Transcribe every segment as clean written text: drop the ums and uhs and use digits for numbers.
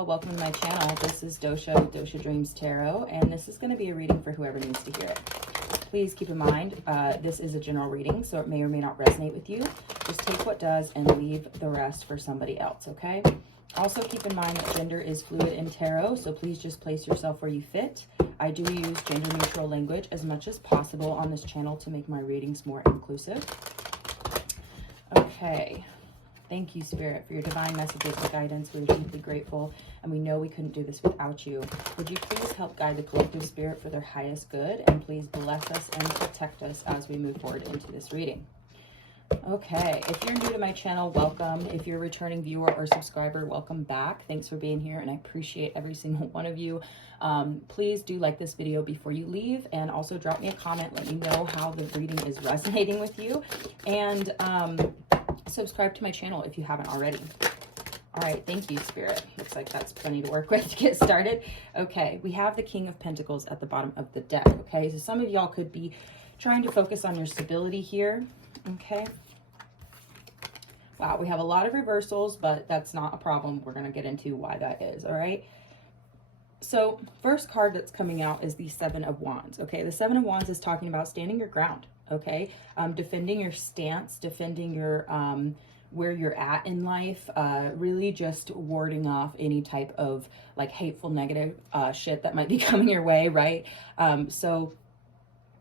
y'all, welcome to my channel. This is DoshaDreamsTarot, and this is going to be a reading for whoever needs to hear it. Please keep in mind, this is a general reading, so it may or may not resonate with you. Just take what does and leave the rest for somebody else, okay? Also keep in mind that gender is fluid in tarot, so please just place yourself where you fit. I do use gender neutral language as much as possible on this channel to make my readings more inclusive. Okay. Thank you, Spirit, for your divine messages and guidance. We're deeply grateful, and we know we couldn't do this without you. Would you please help guide the collective spirit for their highest good, and please bless us and protect us as we move forward into this reading. Okay, if you're new to my channel, welcome. If you're a returning viewer or subscriber, welcome back. Thanks for being here, and I appreciate every single one of you. Please do like this video before you leave, and also drop me a comment. Let me know how the reading is resonating with you, and subscribe to my channel if you haven't already. All right, thank you, Spirit. Looks like that's plenty to work with to get started. Okay, we have the King of Pentacles at the bottom of the deck, okay? So some of y'all could be trying to focus on your stability here, okay? Wow, we have a lot of reversals, but that's not a problem. We're going to get into why that is, all right? So first card that's coming out is the Seven of Wands, okay? The Seven of Wands is talking about standing your ground, okay? Defending your stance, defending your where you're at in life, really just warding off any type of like hateful, negative shit that might be coming your way, right? So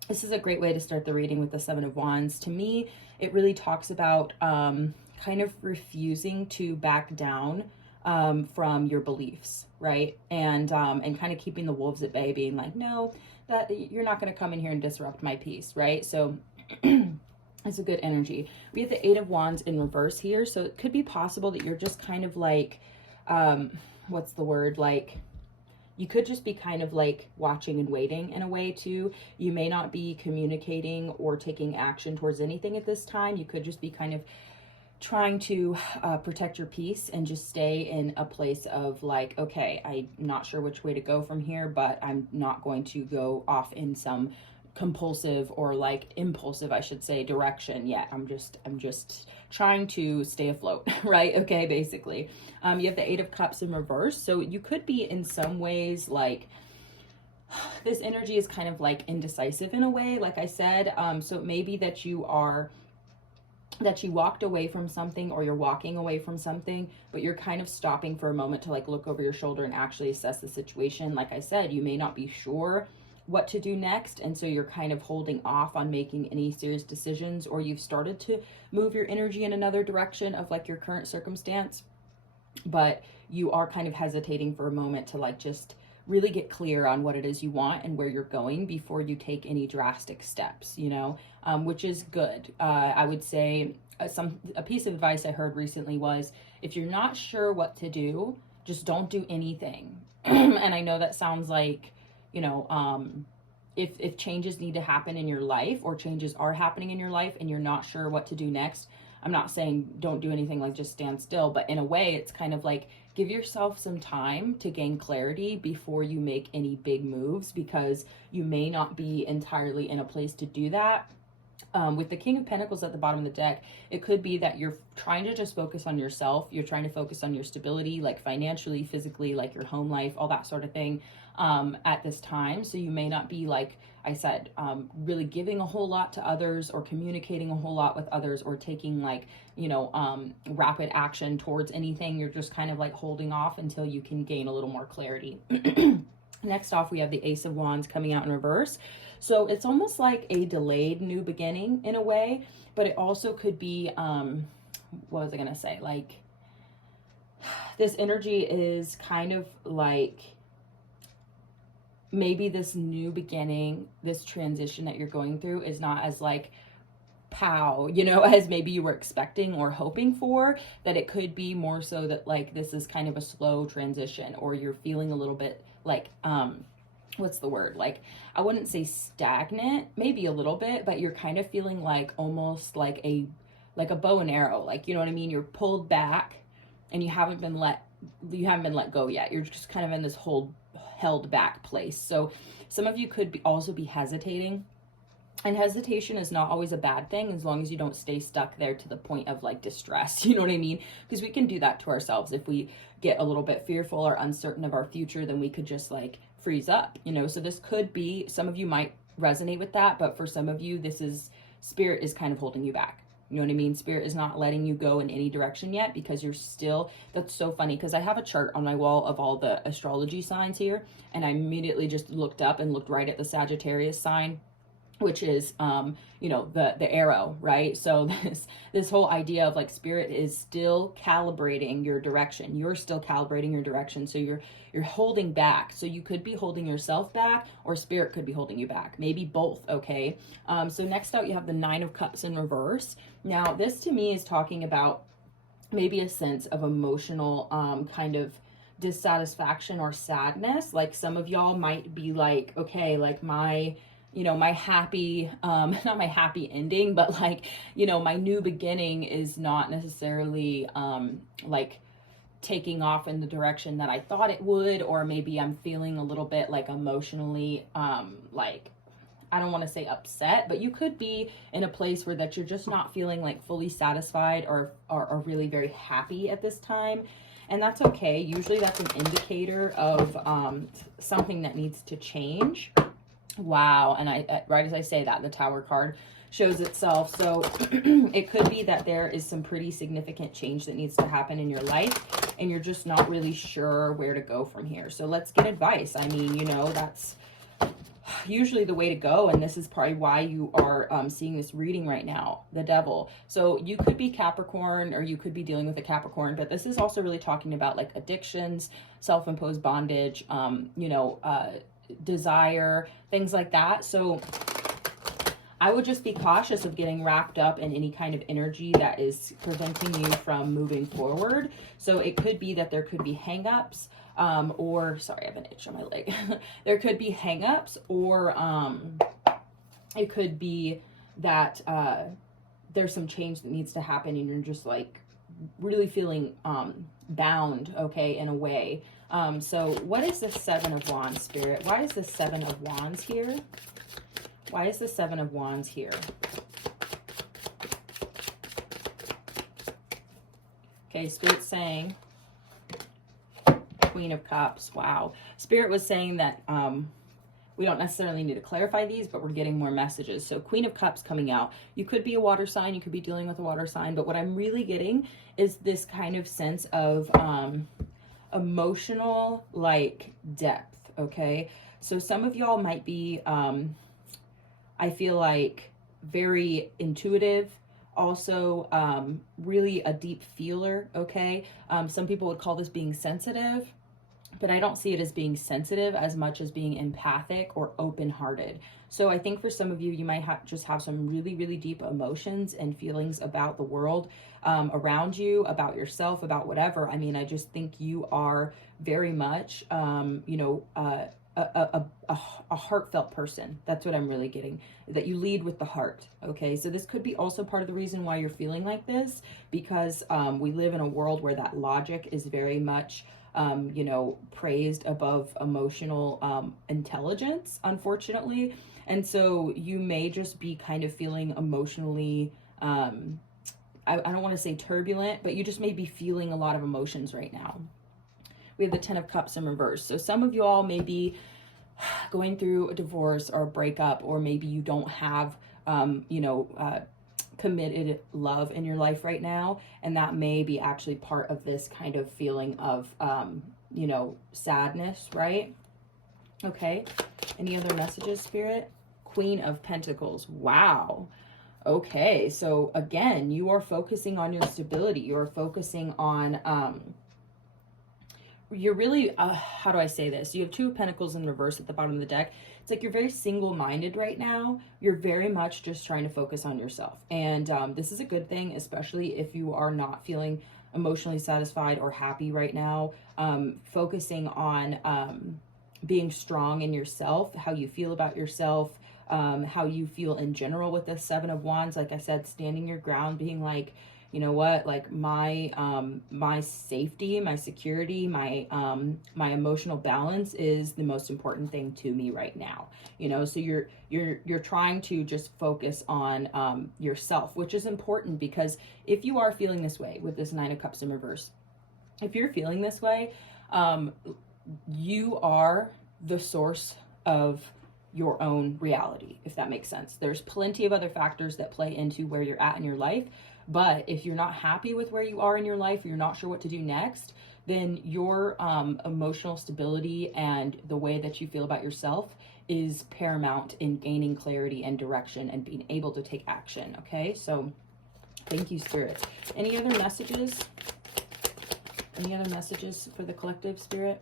this is a great way to start the reading with the Seven of Wands. To me, it really talks about kind of refusing to back down from your beliefs, right? And kind of keeping the wolves at bay, being like, no, that you're not going to come in here and disrupt my peace, right? So it's a good energy. We have the Eight of Wands in reverse here, so it could be possible that you're just kind of like, what's the word? Like, you could just be kind of like watching and waiting in a way too. You may not be communicating or taking action towards anything at this time. You could just be kind of trying to protect your peace and just stay in a place of like, okay, I'm not sure which way to go from here, but I'm not going to go off in some compulsive or like impulsive, I should say, direction yet. I'm just trying to stay afloat, right? Okay, basically. You have the Eight of Cups in reverse. So you could be in some ways like, this energy is kind of like indecisive in a way, like I said. So it may be that you walked away from something, or you're walking away from something, but you're kind of stopping for a moment to like look over your shoulder and actually assess the situation. Like I said, you may not be sure what to do next, and so you're kind of holding off on making any serious decisions, or you've started to move your energy in another direction of like your current circumstance, but you are kind of hesitating for a moment to like just really get clear on what it is you want and where you're going before you take any drastic steps, you know, which is good. I would say a piece of advice I heard recently was, if you're not sure what to do, just don't do anything. And I know that sounds like, you know, if changes need to happen in your life, or changes are happening in your life and you're not sure what to do next, I'm not saying don't do anything, like just stand still, but in a way it's kind of like, give yourself some time to gain clarity before you make any big moves, because you may not be entirely in a place to do that. With the King of Pentacles at the bottom of the deck, it could be that you're trying to just focus on yourself. You're trying to focus on your stability, like financially, physically, like your home life, all that sort of thing, at this time. So you may not be, like I said, really giving a whole lot to others, or communicating a whole lot with others, or taking like, you know, rapid action towards anything. You're just kind of like holding off until you can gain a little more clarity. Next off, we have the Ace of Wands coming out in reverse. So it's almost like a delayed new beginning in a way, but it also could be, what was I going to say? Like, this energy is kind of like, maybe this new beginning, this transition that you're going through is not as like pow, you know, as maybe you were expecting or hoping for. That it could be more so that like this is kind of a slow transition, or you're feeling a little bit like, what's the word? Like, I wouldn't say stagnant, maybe a little bit, but you're kind of feeling like almost like a bow and arrow, like, you know what I mean? You're pulled back and you haven't been let go yet. You're just kind of in this held back place. So some of you could also be hesitating And hesitation is not always a bad thing as long as you don't stay stuck there to the point of like distress. You know what I mean? Because we can do that to ourselves. If we get a little bit fearful or uncertain of our future, then we could just like freeze up, you know? So this could be, some of you might resonate with that, but for some of you, this is, spirit is kind of holding you back. You know what I mean? Spirit is not letting you go in any direction yet because you're still, that's so funny because I have a chart on my wall of all the astrology signs here, and I immediately just looked up and looked right at the Sagittarius sign, which is, you know, the arrow, right? So this whole idea of like spirit is still calibrating your direction. You're still calibrating your direction. So you're holding back. So you could be holding yourself back, or spirit could be holding you back. Maybe both, okay? So next out, you have the Nine of Cups in reverse. Now, this to me is talking about maybe a sense of emotional kind of dissatisfaction or sadness. Like some of y'all might be like, okay, like my, you know, my happy, not my happy ending, but like, you know, my new beginning is not necessarily like taking off in the direction that I thought it would, or maybe I'm feeling a little bit like emotionally, like, I don't want to say upset, but you could be in a place where that you're just not feeling like fully satisfied or really very happy at this time. And that's okay. Usually that's an indicator of something that needs to change. Wow. And I right as I say that, the Tower card shows itself. So it could be that there is some pretty significant change that needs to happen in your life, and you're just not really sure where to go from here. So let's get advice. I mean, you know, that's usually the way to go, and this is probably why you are seeing this reading right now, the Devil. So you could be Capricorn, or you could be dealing with a Capricorn, but this is also really talking about like addictions, self-imposed bondage, you know, desire, things like that. So I would just be cautious of getting wrapped up in any kind of energy that is preventing you from moving forward. So it could be that there could be hangups, or sorry, I have an itch on my leg. There could be hangups, or it could be that there's some change that needs to happen, and you're just like really feeling bound, okay, in a way. So what is the Seven of Wands, Spirit? Why is the Seven of Wands here? Why is the Seven of Wands here? Okay, Spirit's saying Queen of Cups. Wow. Spirit was saying that we don't necessarily need to clarify these, but we're getting more messages. So Queen of Cups coming out. You could be a water sign. You could be dealing with a water sign. But what I'm really getting is this kind of sense of emotional like depth, okay? So some of y'all might be, I feel like, very intuitive, also really a deep feeler, okay? Some people would call this being sensitive, but I don't see it as being sensitive as much as being empathic or open-hearted. So I think for some of you, you might just have some really, really deep emotions and feelings about the world around you, about yourself, about whatever. I mean, I just think you are very much, you know, a heartfelt person. That's what I'm really getting, that you lead with the heart. Okay, so this could be also part of the reason why you're feeling like this, because we live in a world where that logic is very much you know, praised above emotional intelligence, unfortunately. And so you may just be kind of feeling emotionally, I don't want to say turbulent, but you just may be feeling a lot of emotions right now. We have the Ten of Cups in reverse. So some of you all may be going through a divorce or a breakup, or maybe you don't have, you know, committed love in your life right now, and that may be actually part of this kind of feeling of you know, sadness, right? Okay, any other messages, Spirit? Queen of Pentacles. Wow. Okay, so again, you are focusing on your stability. You're focusing on you're really how do I say this? You have Two of Pentacles in reverse at the bottom of the deck. It's like you're very single-minded right now. You're very much just trying to focus on yourself. And this is a good thing, especially if you are not feeling emotionally satisfied or happy right now. Focusing on being strong in yourself, how you feel about yourself, how you feel in general with the Seven of Wands. Like I said, standing your ground, being like, you know what, like my my safety, my security, my emotional balance is the most important thing to me right now. You know, so you're trying to just focus on yourself, which is important, because if you are feeling this way with this Nine of Cups in reverse, if you're feeling this way, you are the source of your own reality, if that makes sense. There's plenty of other factors that play into where you're at in your life, but if you're not happy with where you are in your life, or you're not sure what to do next, then your emotional stability and the way that you feel about yourself is paramount in gaining clarity and direction and being able to take action. Okay, so thank you, Spirit. Any other messages? Any other messages for the collective, Spirit?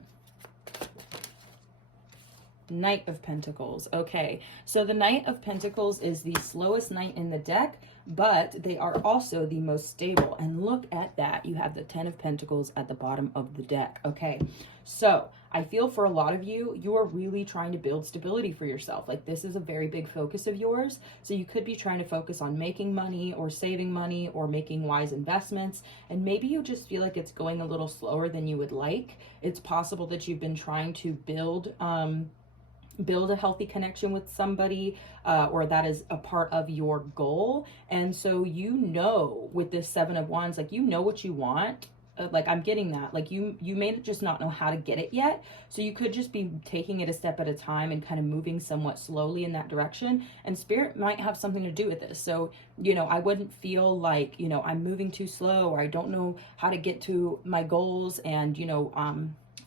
Knight of Pentacles. Okay, so the Knight of Pentacles is the slowest knight in the deck, but they are also the most stable. And look at that. You have the 10 of Pentacles at the bottom of the deck. Okay, so I feel for a lot of you, you are really trying to build stability for yourself. Like, this is a very big focus of yours. So you could be trying to focus on making money or saving money or making wise investments. And maybe you just feel like it's going a little slower than you would like. It's possible that you've been trying to build a healthy connection with somebody, or that is a part of your goal. And so, you know, with this 7 of Wands, like, you know what you want. Like, I'm getting that. Like, you may just not know how to get it yet. So you could just be taking it a step at a time and kind of moving somewhat slowly in that direction. And Spirit might have something to do with this. So, you know, I wouldn't feel like, you know, I'm moving too slow, or I don't know how to get to my goals, and, you know,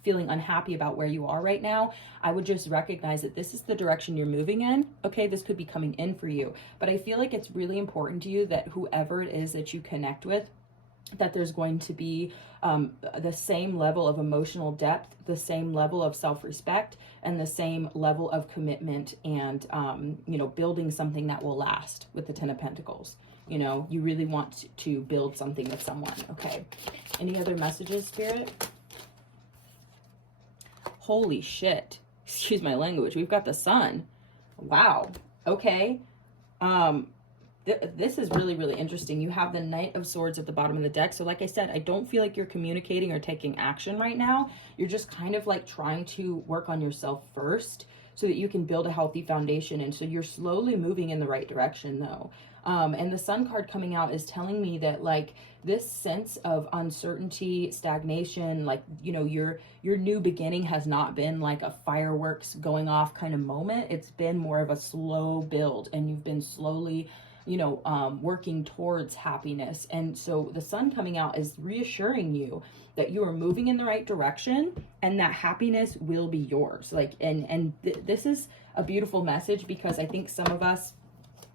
feeling unhappy about where you are right now. I would just recognize that this is the direction you're moving in. Okay, this could be coming in for you, but I feel like it's really important to you that whoever it is that you connect with, that there's going to be the same level of emotional depth, the same level of self-respect, and the same level of commitment, and you know, building something that will last with the 10 of Pentacles. You know, you really want to build something with someone. Okay, any other messages, Spirit? Holy shit. Excuse my language. We've got the Sun. Wow. Okay. This is really, really interesting. You have the Knight of Swords at the bottom of the deck. So like I said, I don't feel like you're communicating or taking action right now. You're just kind of like trying to work on yourself first so that you can build a healthy foundation. And so you're slowly moving in the right direction, though. And the Sun card coming out is telling me that, like, this sense of uncertainty, stagnation, like, you know, your new beginning has not been like a fireworks going off kind of moment. It's been more of a slow build, and you've been slowly, you know, working towards happiness. And so the Sun coming out is reassuring you that you are moving in the right direction, and that happiness will be yours. Like, this is a beautiful message, because I think some of us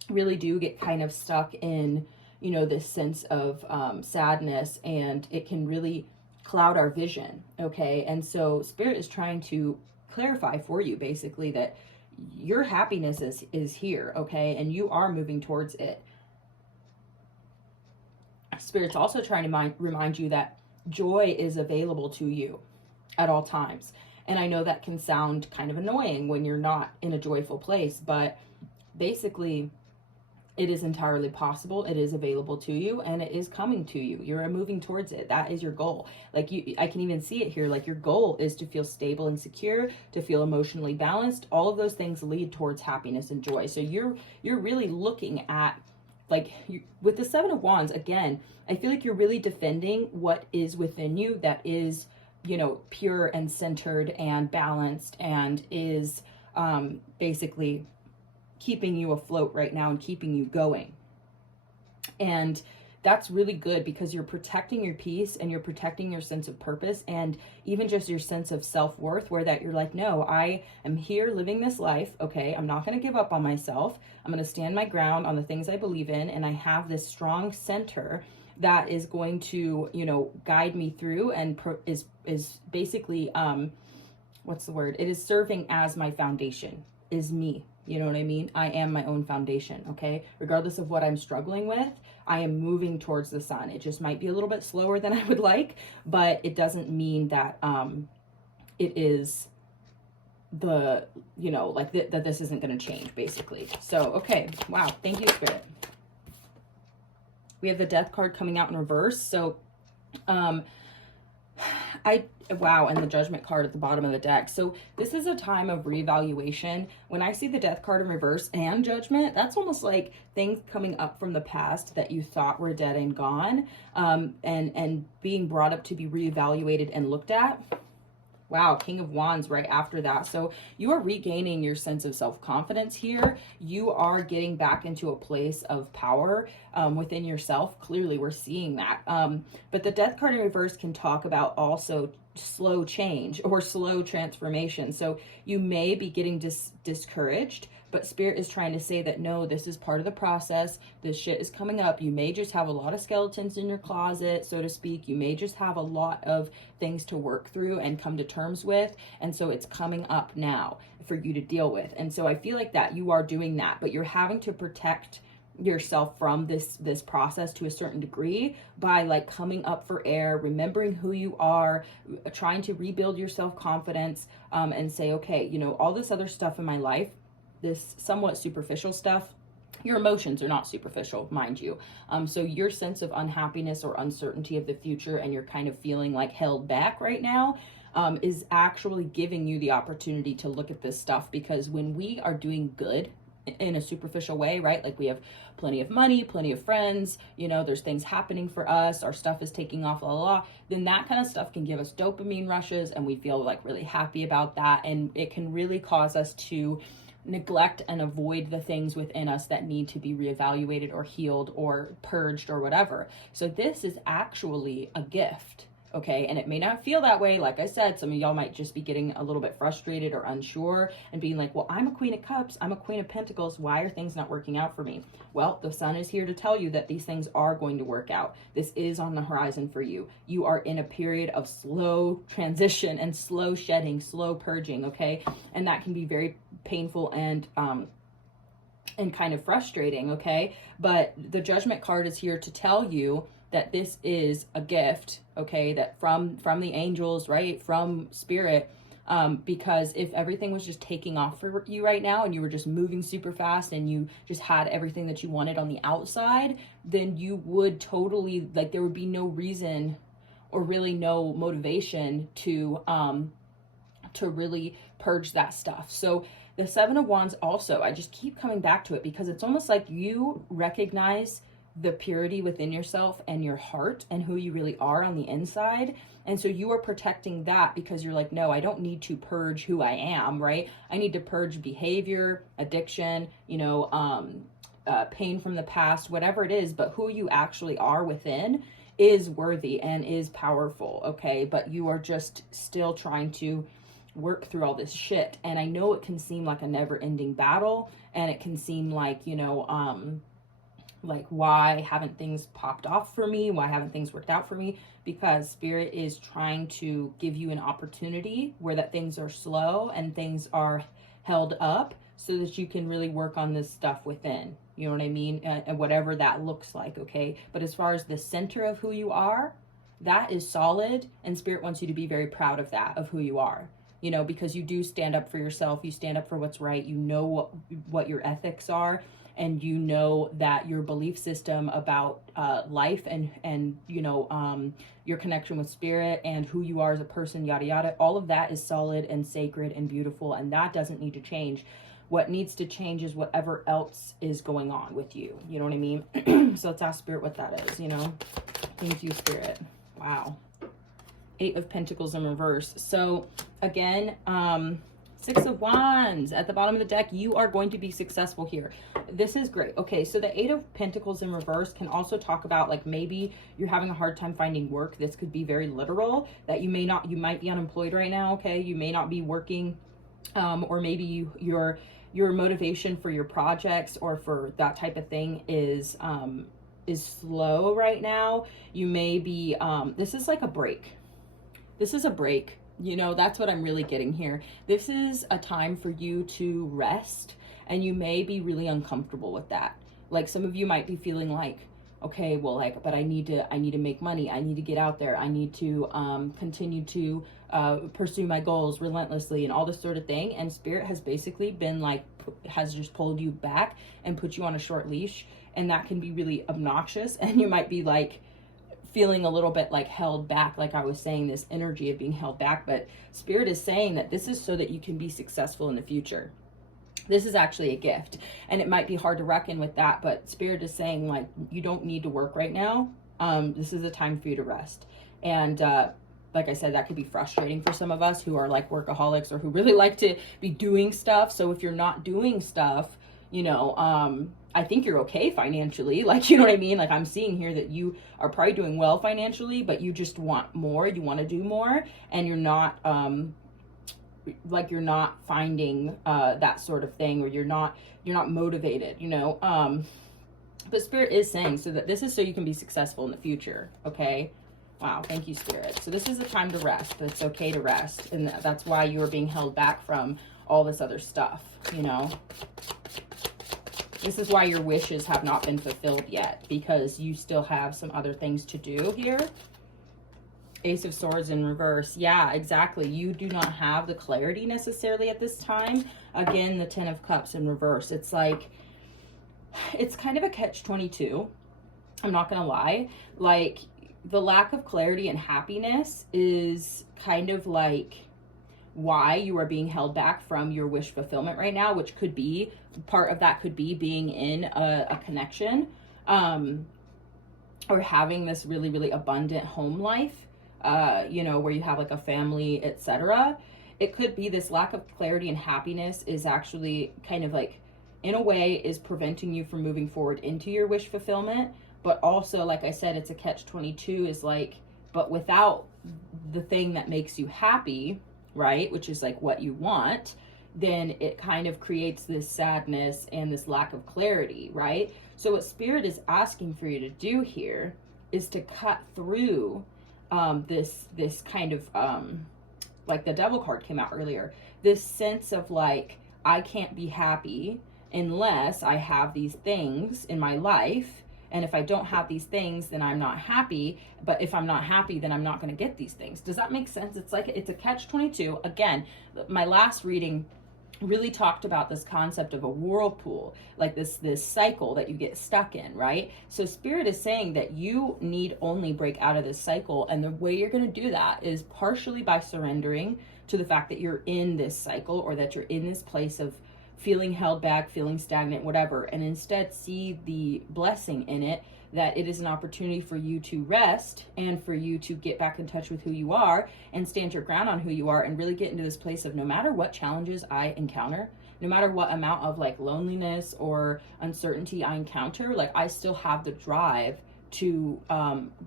really do get kind of stuck in, you know, this sense of sadness, and it can really cloud our vision. Okay, and so Spirit is trying to clarify for you, basically, that your happiness is here. Okay, and you are moving towards it. Spirit's also trying to remind you that joy is available to you at all times. And I know that can sound kind of annoying when you're not in a joyful place, but basically, it is entirely possible. It is available to you, and it is coming to you. You're moving towards it. That is your goal. Like, I can even see it here. Like, your goal is to feel stable and secure, to feel emotionally balanced. All of those things lead towards happiness and joy. So you're really looking at, like, with the 7 of Wands, again, I feel like you're really defending what is within you that is, you know, pure and centered and balanced, and is basically keeping you afloat right now and keeping you going. And that's really good, because you're protecting your peace, and you're protecting your sense of purpose, and even just your sense of self-worth, where that you're like, no, I am here living this life. Okay, I'm not going to give up on myself. I'm going to stand my ground on the things I believe in, and I have this strong center that is going to, you know, guide me through, and is basically what's the word? It is serving as my foundation, is me. You know what I mean? I am my own foundation, okay? Regardless of what I'm struggling with, I am moving towards the Sun. It just might be a little bit slower than I would like, but it doesn't mean that it is the, you know, like that this isn't going to change, basically. So, okay. Wow. Thank you, Spirit. We have the Death card coming out in reverse. So wow, and the Judgment card at the bottom of the deck. So this is a time of reevaluation. When I see the Death card in reverse and Judgment, that's almost like things coming up from the past that you thought were dead and gone, and being brought up to be reevaluated and looked at. Wow, King of Wands right after that. So you are regaining your sense of self-confidence here. You are getting back into a place of power within yourself. Clearly, we're seeing that. But the Death card in reverse can talk about also slow change or slow transformation. So you may be getting discouraged, but Spirit is trying to say that no, this is part of the process. This shit is coming up. You may just have a lot of skeletons in your closet, so to speak. You may just have a lot of things to work through and come to terms with. And so it's coming up now for you to deal with. And so I feel like that you are doing that, but you're having to protect yourself from this process to a certain degree by like coming up for air, remembering who you are, trying to rebuild your self-confidence, and say, okay, you know, all this other stuff in my life, this somewhat superficial stuff, your emotions are not superficial, mind you. So your sense of unhappiness or uncertainty of the future, and you're kind of feeling like held back right now, is actually giving you the opportunity to look at this stuff. Because when we are doing good in a superficial way, right? Like we have plenty of money, plenty of friends, you know, there's things happening for us, our stuff is taking off, then that kind of stuff can give us dopamine rushes, and we feel like really happy about that. And it can really cause us to neglect and avoid the things within us that need to be reevaluated or healed or purged or whatever. So this is actually a gift. Okay, and it may not feel that way. Like I said, some of y'all might just be getting a little bit frustrated or unsure and being like, well, I'm a Queen of Cups, I'm a Queen of Pentacles, why are things not working out for me? Well, the Sun is here to tell you that these things are going to work out. This is on the horizon for you. You are in a period of slow transition and slow shedding, slow purging, okay? And that can be very painful and kind of frustrating, okay? But the Judgment card is here to tell you that this is a gift, okay, that from the angels, right, from Spirit, because if everything was just taking off for you right now and you were just moving super fast and you just had everything that you wanted on the outside, then you would totally, like, there would be no reason or really no motivation to really purge that stuff. So the Seven of Wands also, I just keep coming back to it because it's almost like you recognize the purity within yourself and your heart and who you really are on the inside. And so you are protecting that because you're like, no, I don't need to purge who I am, right? I need to purge behavior, addiction, you know, pain from the past, whatever it is, but who you actually are within is worthy and is powerful, okay? But you are just still trying to work through all this shit. And I know it can seem like a never-ending battle, and it can seem like, you know, like, why haven't things popped off for me? Why haven't things worked out for me? Because Spirit is trying to give you an opportunity where that things are slow and things are held up so that you can really work on this stuff within. You know what I mean? And whatever that looks like, okay? But as far as the center of who you are, that is solid, and Spirit wants you to be very proud of that, of who you are. You know, because you do stand up for yourself, you stand up for what's right, you know what your ethics are, and you know that your belief system about life and you know, your connection with Spirit and who you are as a person, yada yada, all of that is solid and sacred and beautiful, and that doesn't need to change. What needs to change is whatever else is going on with you. You know what I mean? So let's ask Spirit what that is, you know? Thank you, Spirit. Wow. 8 of Pentacles in reverse. So again, 6 of Wands at the bottom of the deck. You are going to be successful here. This is great. Okay, so the 8 of Pentacles in reverse can also talk about, like, maybe you're having a hard time finding work. This could be very literal, that you might be unemployed right now, okay? You may not be working, or maybe your motivation for your projects or for that type of thing is slow right now. You may be, this is like a break. This is a break. You know, that's what I'm really getting here. This is a time for you to rest, and you may be really uncomfortable with that. Like, some of you might be feeling like, okay, well, like, but I need to make money. I need to get out there. I need to continue to pursue my goals relentlessly and all this sort of thing. And Spirit has basically been like has just pulled you back and put you on a short leash, and that can be really obnoxious, and you might be like feeling a little bit like held back, like I was saying, this energy of being held back. But Spirit is saying that this is so that you can be successful in the future. This is actually a gift, and it might be hard to reckon with that, but Spirit is saying, like, you don't need to work right now. This is a time for you to rest. And like I said, that could be frustrating for some of us who are like workaholics or who really like to be doing stuff. So if you're not doing stuff, you know, I think you're okay financially. Like, you know what I mean? Like, I'm seeing here that you are probably doing well financially, but you just want more. You want to do more, and you're not, like, you're not finding that sort of thing, or you're not motivated, you know. But Spirit is saying so that this is so you can be successful in the future. Okay. Wow. Thank you, Spirit. So this is a time to rest. It's okay to rest. And that's why you are being held back from all this other stuff, you know. This is why your wishes have not been fulfilled yet, because you still have some other things to do here. Ace of Swords in reverse. Yeah, exactly. You do not have the clarity necessarily at this time. Again, the Ten of Cups in reverse. It's like, it's kind of a catch-22. I'm not going to lie. Like, the lack of clarity and happiness is kind of like why you are being held back from your wish fulfillment right now, which could be, part of that could be being in a connection, or having this really, really abundant home life, you know, where you have like a family, etc. It could be this lack of clarity and happiness is actually kind of like, in a way, is preventing you from moving forward into your wish fulfillment. But also, like I said, it's a catch-22, is like, but without the thing that makes you happy, right, which is like what you want, then it kind of creates this sadness and this lack of clarity, right? So what Spirit is asking for you to do here is to cut through this kind of, like the Devil card came out earlier, this sense of like, I can't be happy unless I have these things in my life. And if I don't have these things, then I'm not happy. But if I'm not happy, then I'm not going to get these things. Does that make sense? It's like, it's a catch-22. Again, my last reading really talked about this concept of a whirlpool, like this cycle that you get stuck in, right? So Spirit is saying that you need only break out of this cycle. And the way you're going to do that is partially by surrendering to the fact that you're in this cycle, or that you're in this place of feeling held back, feeling stagnant, whatever, and instead see the blessing in it, that it is an opportunity for you to rest and for you to get back in touch with who you are and stand your ground on who you are, and really get into this place of, no matter what challenges I encounter, no matter what amount of like loneliness or uncertainty I encounter, like I still have the drive to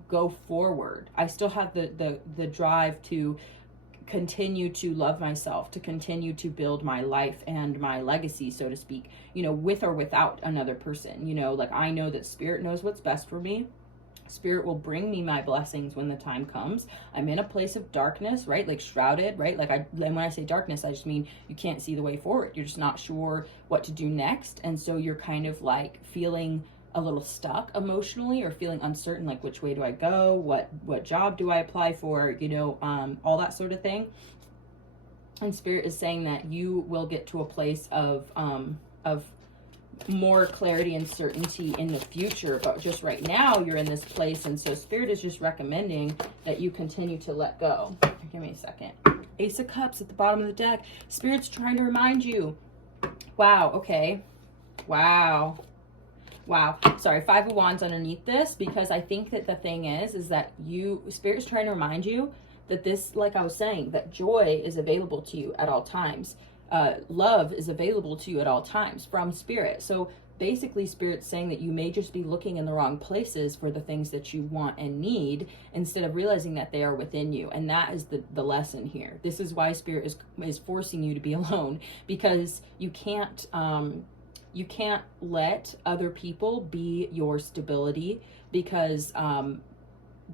go forward. I still have the drive to continue to love myself, to continue to build my life and my legacy, so to speak, you know, with or without another person. You know, like, I know that Spirit knows what's best for me. Spirit will bring me my blessings when the time comes. I'm in a place of darkness, right? Like shrouded, right? Like, and when I say darkness, I just mean you can't see the way forward. You're just not sure what to do next. And so you're kind of like feeling a little stuck emotionally, or feeling uncertain, like, which way do I go? What job do I apply for? You know, all that sort of thing. And Spirit is saying that you will get to a place of more clarity and certainty in the future, but just right now you're in this place. And so Spirit is just recommending that you continue to let go. Give me a second. Ace of Cups at the bottom of the deck. Spirit's trying to remind you. Wow. Okay. Wow. Sorry, Five of Wands underneath this, because I think that the thing is that Spirit's trying to remind you that this, like I was saying, that joy is available to you at all times. Love is available to you at all times from Spirit. So basically, Spirit's saying that you may just be looking in the wrong places for the things that you want and need, instead of realizing that they are within you. And that is the lesson here. This is why Spirit is forcing you to be alone, because you can't let other people be your stability, because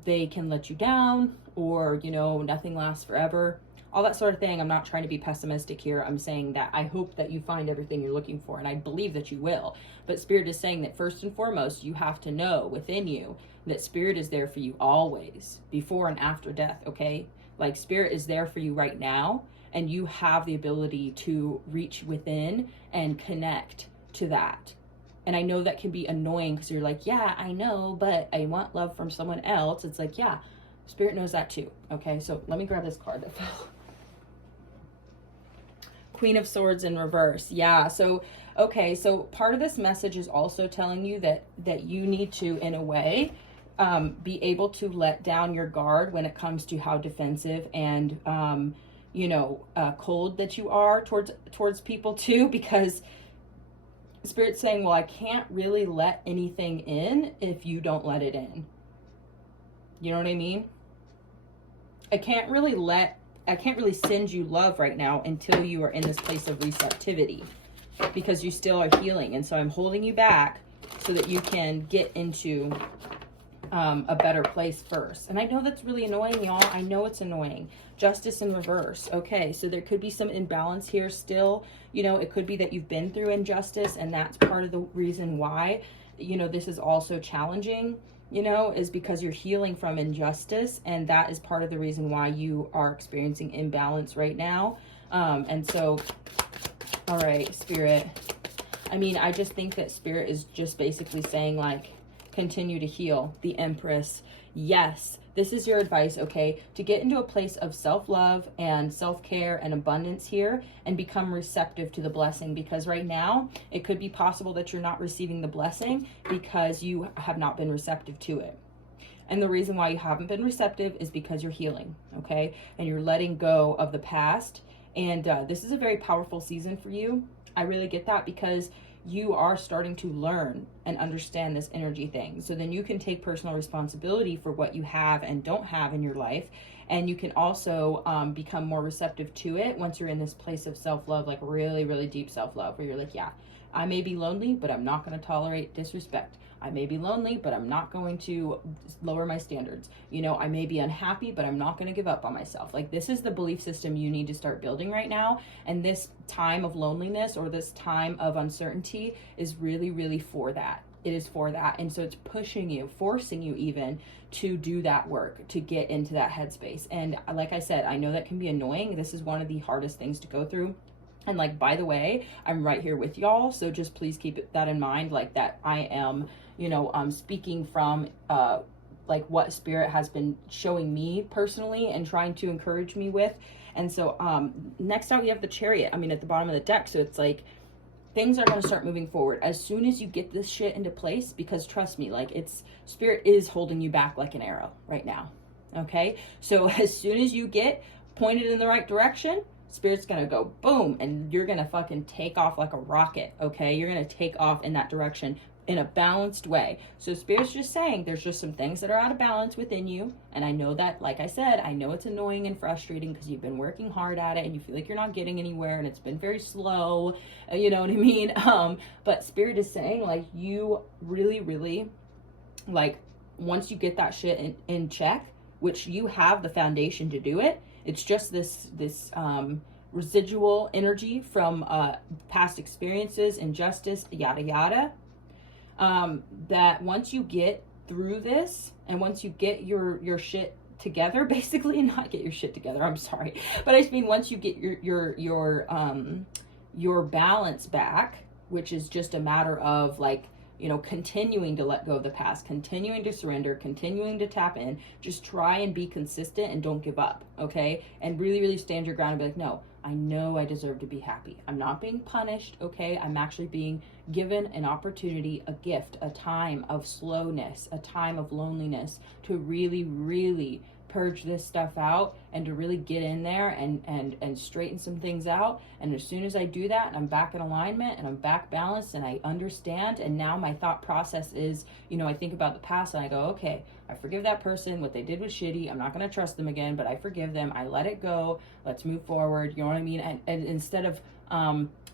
they can let you down, or, you know, nothing lasts forever, all that sort of thing. I'm not trying to be pessimistic here. I'm saying that I hope that you find everything you're looking for, and I believe that you will. But Spirit is saying that first and foremost, you have to know within you that Spirit is there for you always, before and after death, okay? Like, Spirit is there for you right now, and you have the ability to reach within and connect to that. And I know that can be annoying because you're like, yeah, I know, but I want love from someone else. It's like, yeah, Spirit knows that too. Okay, so let me grab this card that fell. Queen of Swords in reverse. Yeah, so, okay, so part of this message is also telling you that you need to, in a way, be able to let down your guard when it comes to how defensive and, cold that you are towards people too, because Spirit's saying, well, I can't really let anything in if you don't let it in. You know what I mean? I can't really send you love right now until you are in this place of receptivity, because you still are healing. And so I'm holding you back so that you can get into a better place first. And I know that's really annoying, y'all. I know it's annoying. Justice in reverse. Okay, so there could be some imbalance here still. You know, it could be that you've been through injustice, and that's part of the reason why, you know, this is also challenging, you know, is because you're healing from injustice, and that is part of the reason why you are experiencing imbalance right now. And so, all right, Spirit. I mean, I just think that Spirit is just basically saying, like, continue to heal. The Empress. Yes, this is your advice, okay? To get into a place of self-love and self-care and abundance here and become receptive to the blessing, because right now it could be possible that you're not receiving the blessing because you have not been receptive to it. And the reason why you haven't been receptive is because you're healing, okay? And you're letting go of the past. And this is a very powerful season for you. I really get that, because you are starting to learn and understand this energy thing. So then you can take personal responsibility for what you have and don't have in your life. And you can also become more receptive to it once you're in this place of self-love, like really, really deep self-love, where you're like, yeah, I may be lonely, but I'm not going to tolerate disrespect. I may be lonely, but I'm not going to lower my standards. You know, I may be unhappy, but I'm not going to give up on myself. Like, this is the belief system you need to start building right now. And this time of loneliness or this time of uncertainty is really, really for that. It is for that. And so it's pushing you, forcing you even to do that work, to get into that headspace. And like I said, I know that can be annoying. This is one of the hardest things to go through. And like, by the way, I'm right here with y'all. So just please keep that in mind, like that I am, you know, speaking from like what Spirit has been showing me personally and trying to encourage me with. And so next out, you have the Chariot, I mean, at the bottom of the deck. So it's like, things are going to start moving forward as soon as you get this shit into place, because trust me, like, it's Spirit is holding you back like an arrow right now. Okay. So as soon as you get pointed in the right direction, Spirit's going to go boom, and you're going to fucking take off like a rocket. Okay. You're going to take off in that direction in a balanced way. So Spirit's just saying there's just some things that are out of balance within you. And I know that, like I said, I know it's annoying and frustrating because you've been working hard at it and you feel like you're not getting anywhere and it's been very slow, you know what I mean? But Spirit is saying, like, you really, really, like, once you get that shit in check, which you have the foundation to do it, it's just this residual energy from past experiences, injustice, yada, yada. That once you get through this and once you get your shit together, basically, not get your shit together, I'm sorry, but I just mean once you get your balance back, which is just a matter of, like, you know, continuing to let go of the past, continuing to surrender, continuing to tap in, just try and be consistent and don't give up, okay? And really, really stand your ground and be like, no, I know I deserve to be happy. I'm not being punished, okay? I'm actually being given an opportunity, a gift, a time of slowness, a time of loneliness to really, really purge this stuff out and to really get in there and straighten some things out. And as soon as I do that, and I'm back in alignment and I'm back balanced and I understand, and now my thought process is, you know, I think about the past and I go, okay, I forgive that person. What they did was shitty. I'm not going to trust them again, but I forgive them. I let it go. Let's move forward. You know what I mean? And instead of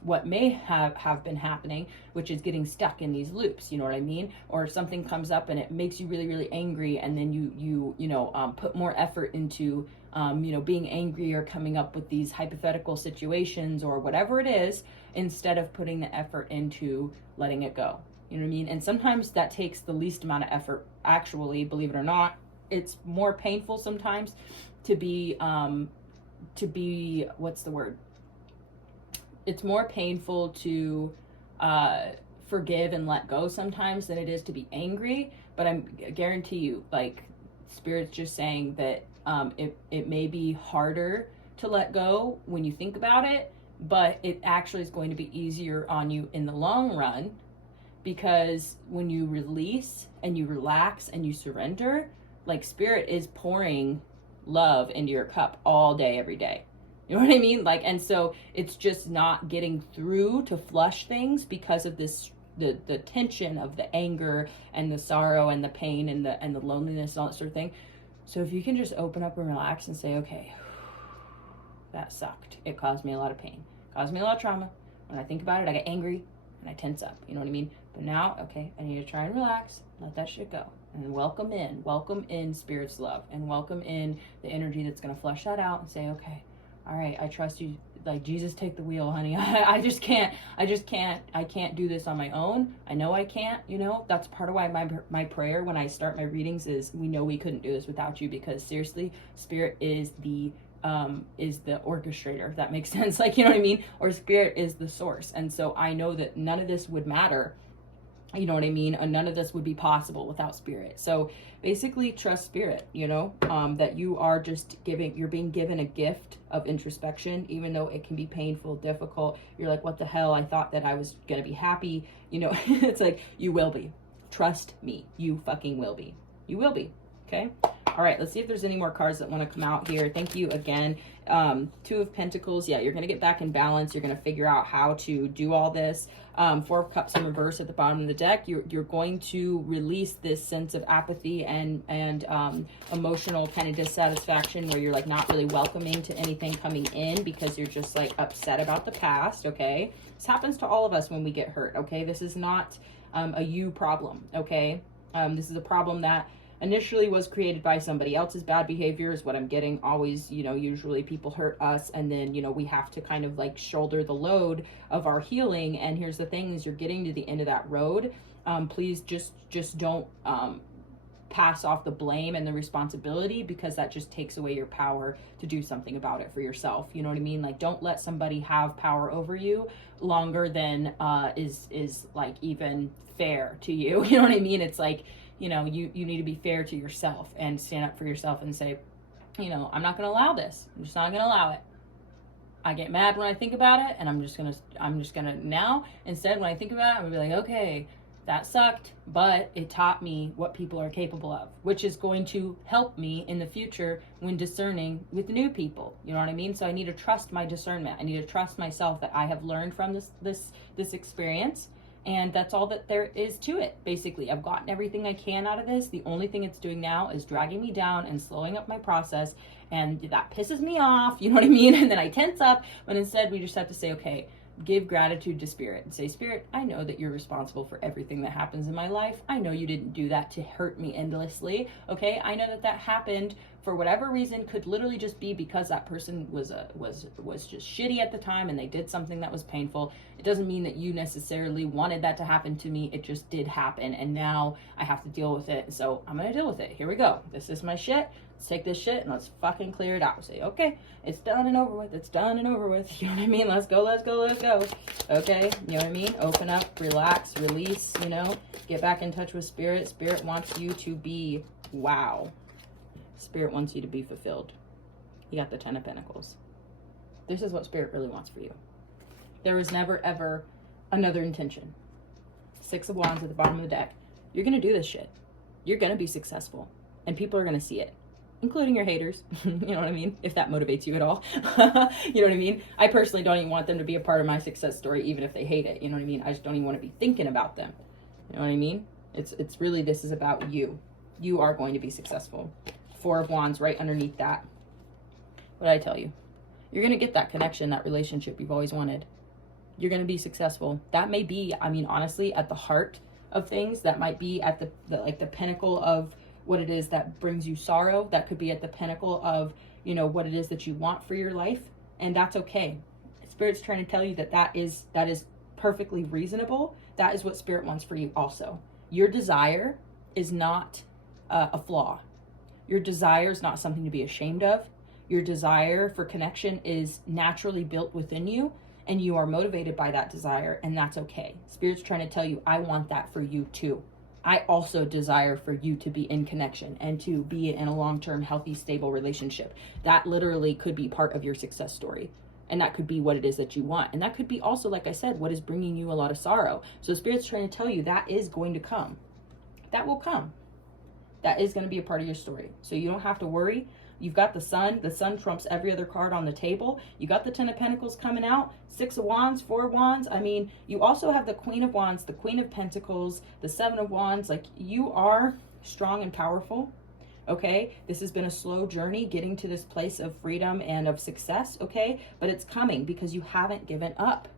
what may have been happening, which is getting stuck in these loops, you know what I mean? Or something comes up and it makes you really, really angry, and then you put more effort into being angry or coming up with these hypothetical situations or whatever it is, instead of putting the effort into letting it go. You know what I mean? And sometimes that takes the least amount of effort, actually, believe it or not. It's more painful sometimes to be to be, what's the word? It's more painful to forgive and let go sometimes than it is to be angry. But I guarantee you, like, Spirit's just saying that it may be harder to let go when you think about it, but it actually is going to be easier on you in the long run, because when you release and you relax and you surrender, like, Spirit is pouring love into your cup all day, every day. You know what I mean? Like, and so it's just not getting through to flush things because of this, the tension of the anger and the sorrow and the pain and the loneliness and all that sort of thing. So if you can just open up and relax and say, okay, that sucked. It caused me a lot of pain. It caused me a lot of trauma. When I think about it, I get angry and I tense up. You know what I mean? But now, okay, I need to try and relax, let that shit go. And welcome in Spirit's love, and welcome in the energy that's going to flush that out and say, okay, all right, I trust you. Like, Jesus, take the wheel, honey. I can't do this on my own. I know I can't, you know. That's part of why my prayer when I start my readings is, we know we couldn't do this without you, because seriously, Spirit is the orchestrator, if that makes sense. Like, you know what I mean? Or Spirit is the source. And so I know that none of this would matter. You know what I mean? And none of this would be possible without Spirit. So basically trust Spirit, you know, that you are just you're being given a gift of introspection, even though it can be painful, difficult. You're like, what the hell? I thought that I was going to be happy. You know, it's like, you will be. Trust me. You fucking will be. You will be. Okay. All right. Let's see if there's any more cards that want to come out here. Thank you again. Two of Pentacles. Yeah, you're going to get back in balance. You're going to figure out how to do all this. Four of Cups in reverse at the bottom of the deck. You're going to release this sense of apathy and emotional kind of dissatisfaction, where you're like not really welcoming to anything coming in because you're just like upset about the past. Okay. This happens to all of us when we get hurt. Okay. This is not a you problem. Okay. This is a problem that initially was created by somebody else's bad behavior, is what I'm getting. Always, you know, usually people hurt us, and then, you know, we have to kind of like shoulder the load of our healing. And here's the thing, is you're getting to the end of that road. Please just don't pass off the blame and the responsibility, because that just takes away your power to do something about it for yourself. You know what I mean? Like, don't let somebody have power over you longer than is like even fair to you. You know what I mean? It's like, you know, you need to be fair to yourself and stand up for yourself and say, you know, I'm not going to allow this. I'm just not going to allow it. I get mad when I think about it, and I'm just going to now, instead, when I think about it, I'm going to be like, okay, that sucked, but it taught me what people are capable of, which is going to help me in the future when discerning with new people. You know what I mean? So I need to trust my discernment. I need to trust myself that I have learned from this experience. And that's all that there is to it. Basically, I've gotten everything I can out of this. The only thing it's doing now is dragging me down and slowing up my process. And that pisses me off. You know what I mean? And then I tense up. But instead, we just have to say, okay, give gratitude to Spirit and say, Spirit, I know that you're responsible for everything that happens in my life. I know you didn't do that to hurt me endlessly. Okay. I know that happened for whatever reason, could literally just be because that person was just shitty at the time and they did something that was painful. It doesn't mean that you necessarily wanted that to happen to me. It just did happen, and now I have to deal with it. So I'm gonna deal with it. Here we go. This is my shit. Let's take this shit and let's fucking clear it out. Say, okay, it's done and over with. It's done and over with. You know what I mean? Let's go. Okay, you know what I mean? Open up, relax, release, you know, get back in touch with Spirit. Spirit wants you to be wow. Spirit wants you to be fulfilled. You got the 10 of Pentacles. This is what Spirit really wants for you. There was never, ever another intention. 6 of Wands at the bottom of the deck. You're going to do this shit. You're going to be successful. And people are going to see it. Including your haters. You know what I mean? If that motivates you at all. You know what I mean? I personally don't even want them to be a part of my success story, even if they hate it. You know what I mean? I just don't even want to be thinking about them. You know what I mean? It's really, this is about you. You are going to be successful. 4 of Wands right underneath that. What did I tell you? You're going to get that connection, that relationship you've always wanted. You're going to be successful. That may be, I mean, honestly, at the heart of things. That might be at the pinnacle of what it is that brings you sorrow. That could be at the pinnacle of, you know, what it is that you want for your life. And that's okay. Spirit's trying to tell you that is perfectly reasonable. That is what Spirit wants for you also. Your desire is not a flaw. Your desire is not something to be ashamed of. Your desire for connection is naturally built within you, and you are motivated by that desire, and that's okay. Spirit's trying to tell you, I want that for you too. I also desire for you to be in connection and to be in a long-term, healthy, stable relationship. That literally could be part of your success story. And that could be what it is that you want. And that could be also, like I said, what is bringing you a lot of sorrow. So Spirit's trying to tell you that is going to come. That will come. That is going to be a part of your story. So you don't have to worry. You've got the Sun. The Sun trumps every other card on the table. You got the 10 of Pentacles coming out, 6 of Wands, 4 of Wands. I mean, you also have the Queen of Wands, the Queen of Pentacles, the 7 of Wands. Like, you are strong and powerful, okay? This has been a slow journey getting to this place of freedom and of success, okay? But it's coming because you haven't given up.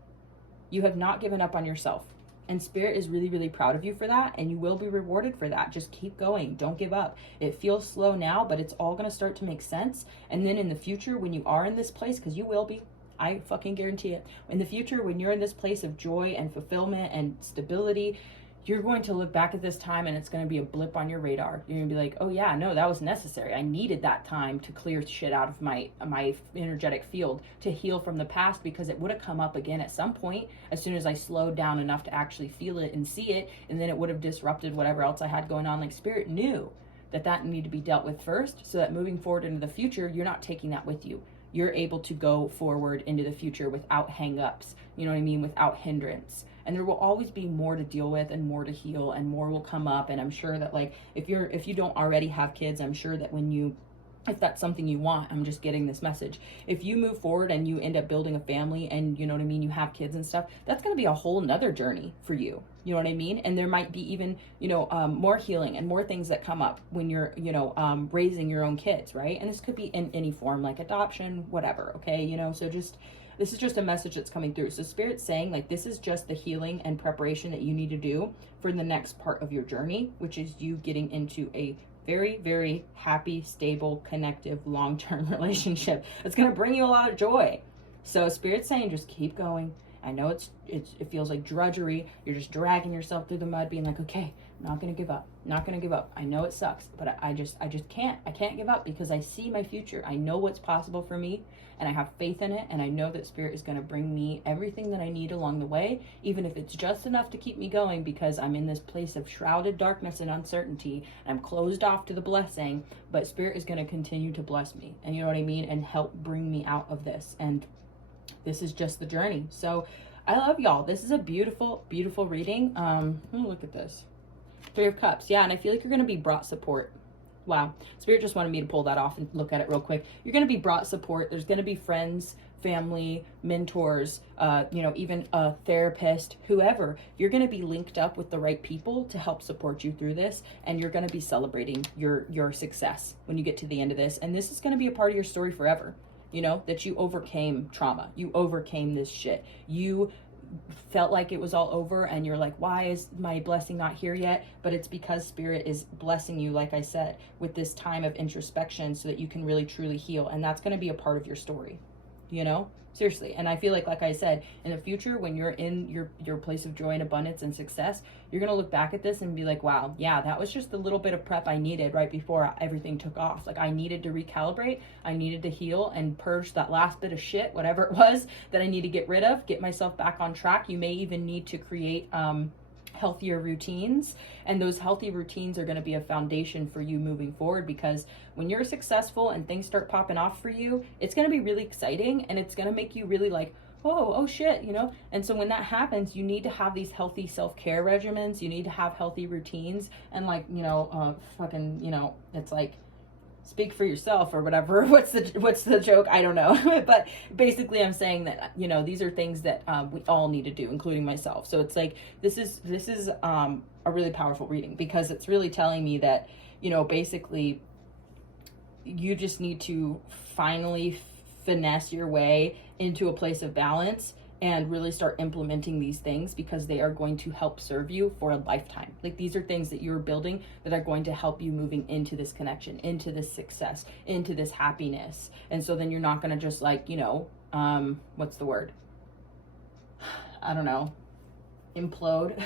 You have not given up on yourself. And Spirit is really, really proud of you for that, and you will be rewarded for that. Just keep going. Don't give up. It feels slow now, but it's all going to start to make sense. And then in the future, when you are in this place, because you will be, I fucking guarantee it. In the future, when you're in this place of joy and fulfillment and stability, you're going to look back at this time and it's going to be a blip on your radar. You're going to be like, oh yeah, no, that was necessary. I needed that time to clear shit out of my energetic field, to heal from the past, because it would have come up again at some point as soon as I slowed down enough to actually feel it and see it. And then it would have disrupted whatever else I had going on. Like, Spirit knew that needed to be dealt with first, so that moving forward into the future, you're not taking that with you. You're able to go forward into the future without hang-ups, you know what I mean, without hindrance. And there will always be more to deal with and more to heal, and more will come up. And I'm sure that, like, if you don't already have kids, I'm sure that if that's something you want, I'm just getting this message. If you move forward and you end up building a family and, you know what I mean, you have kids and stuff, that's going to be a whole nother journey for you. You know what I mean? And there might be even, more healing and more things that come up when you're, raising your own kids, right? And this could be in any form, like adoption, whatever. Okay. So this is just a message that's coming through. So Spirit's saying, like, this is just the healing and preparation that you need to do for the next part of your journey, which is you getting into a very, very happy, stable, connective, long-term relationship. It's going to bring you a lot of joy. So Spirit's saying, just keep going. I know it feels like drudgery. You're just dragging yourself through the mud, being like, okay, I'm not going to give up. Not going to give up. I know it sucks, but I just can't. I can't give up because I see my future. I know what's possible for me, and I have faith in it, and I know that Spirit is going to bring me everything that I need along the way, even if it's just enough to keep me going, because I'm in this place of shrouded darkness and uncertainty, and I'm closed off to the blessing, but Spirit is going to continue to bless me, and you know what I mean, and help bring me out of this. And this is just the journey. So I love y'all. This is a beautiful, beautiful reading. Let me look at this. 3 of Cups. Yeah, and I feel like you're going to be brought support. Wow. Spirit just wanted me to pull that off and look at it real quick. You're going to be brought support. There's going to be friends, family, mentors, even a therapist, whoever. You're going to be linked up with the right people to help support you through this, and you're going to be celebrating your success when you get to the end of this. And this is going to be a part of your story forever. That you overcame trauma. You overcame this shit. You felt like it was all over and you're like, why is my blessing not here yet? But it's because Spirit is blessing you, like I said, with this time of introspection so that you can really truly heal. And that's going to be a part of your story, seriously. And I feel like I said, in the future, when you're in your place of joy and abundance and success, you're going to look back at this and be like, wow, yeah, that was just the little bit of prep I needed right before everything took off. Like, I needed to recalibrate, I needed to heal and purge that last bit of shit, whatever it was that I need to get rid of, get myself back on track. You may even need to create healthier routines, and those healthy routines are going to be a foundation for you moving forward, because when you're successful and things start popping off for you, it's going to be really exciting, and it's going to make you really like, oh shit, and so when that happens, you need to have these healthy self-care regimens. You need to have healthy routines, and it's like, speak for yourself or whatever. What's the joke? I don't know. But basically I'm saying that, these are things that we all need to do, including myself. So it's like, this is a really powerful reading, because it's really telling me that, basically you just need to finally finesse your way into a place of balance and really start implementing these things, because they are going to help serve you for a lifetime. Like, these are things that you're building that are going to help you moving into this connection, into this success, into this happiness. And so then you're not going to just what's the word? I don't know. implode.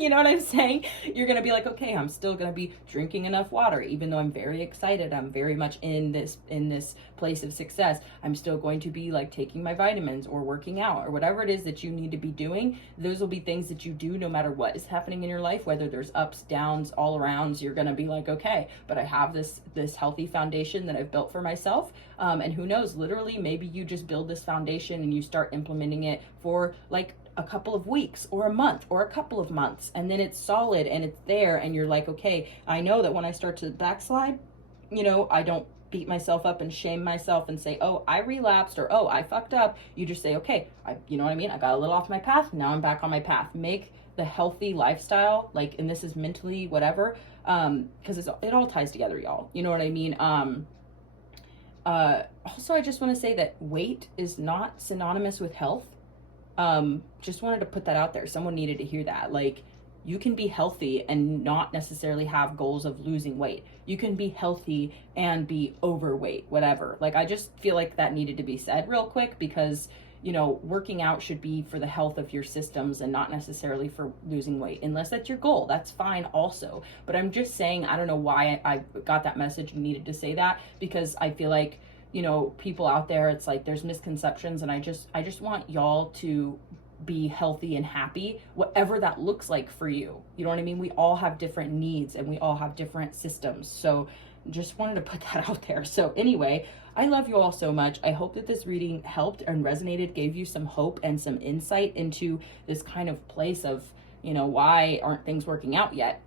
You know what I'm saying? You're gonna be like, okay, I'm still gonna be drinking enough water, even though I'm very excited, I'm very much in this place of success. I'm still going to be like taking my vitamins or working out or whatever it is that you need to be doing. Those will be things that you do no matter what is happening in your life, whether there's ups, downs, all arounds. You're gonna be like, okay, but I have this healthy foundation that I've built for myself. And who knows, literally, maybe you just build this foundation and you start implementing it for like a couple of weeks or a month or a couple of months, and then it's solid and it's there, and you're like, okay, I know that when I start to backslide, you know, I don't beat myself up and shame myself and say, oh, I relapsed, or oh, I fucked up. You just say, okay, you know what I mean, I got a little off my path, now I'm back on my path. Make the healthy lifestyle, like, and this is mentally whatever, because it all ties together, y'all, you know what I mean. Also, I just want to say that weight is not synonymous with health. Just wanted to put that out there. Someone needed to hear that. Like, you can be healthy and not necessarily have goals of losing weight. You can be healthy and be overweight, whatever. Like, I just feel like that needed to be said real quick, because, you know, working out should be for the health of your systems and not necessarily for losing weight, unless that's your goal. That's fine also. But I'm just saying, I don't know why I got that message and needed to say that, because I feel like, you know, people out there, it's like there's misconceptions, and I just want y'all to be healthy and happy, whatever that looks like for you. You know what I mean? We all have different needs and we all have different systems. So just wanted to put that out there. So anyway, I love you all so much. I hope that this reading helped and resonated, gave you some hope and some insight into this kind of place of, you know, why aren't things working out yet?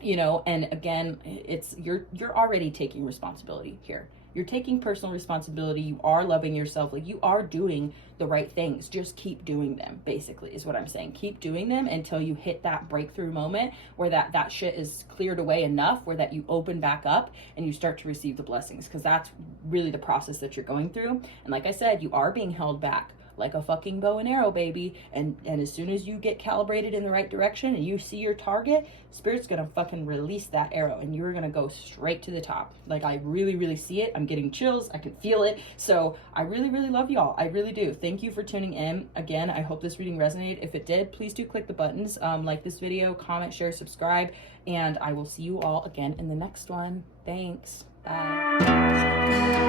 You know, and again, it's you're already taking responsibility here. You're taking personal responsibility. You are loving yourself. Like, you are doing the right things. Just keep doing them, basically, is what I'm saying. Keep doing them until you hit that breakthrough moment where that shit is cleared away enough where that you open back up and you start to receive the blessings, because that's really the process that you're going through. And like I said, you are being held back like a fucking bow and arrow, baby. And as soon as you get calibrated in the right direction and you see your target, Spirit's gonna fucking release that arrow and you're gonna go straight to the top. Like, I really, really see it. I'm getting chills. I can feel it. So I really, really love y'all. I really do. Thank you for tuning in. Again, I hope this reading resonated. If it did, please do click the buttons, like this video, comment, share, subscribe, and I will see you all again in the next one. Thanks. Bye.